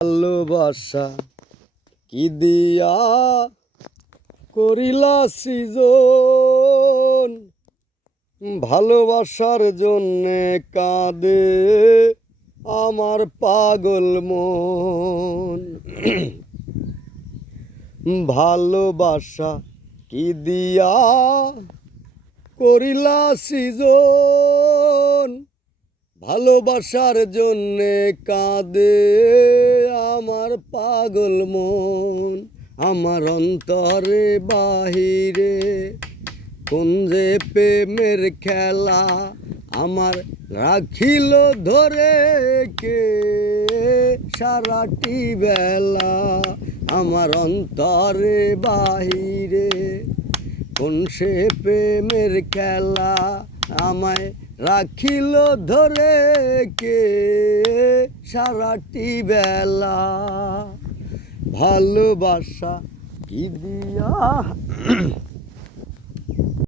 ভালোবাসা কি দিয়া করিলা সৃজন, ভালোবাসার জন্যে কাঁদে আমার পাগল মন। ভালোবাসা কি দিয়া করিলা সৃজন, ভালোবাসার জন্যে কাঁদে আমার পাগল মন। আমার অন্তরে বাহিরে কোন যে প্রেমের খেলা আমার রাখিল ধরে কে সারাটি বেলা। আমার অন্তরে বাহিরে কোন সে প্রেমের খেলা আমায় রাখিল ধরে কে সারাটি বেলা। ভালোবাসা কি দিয়া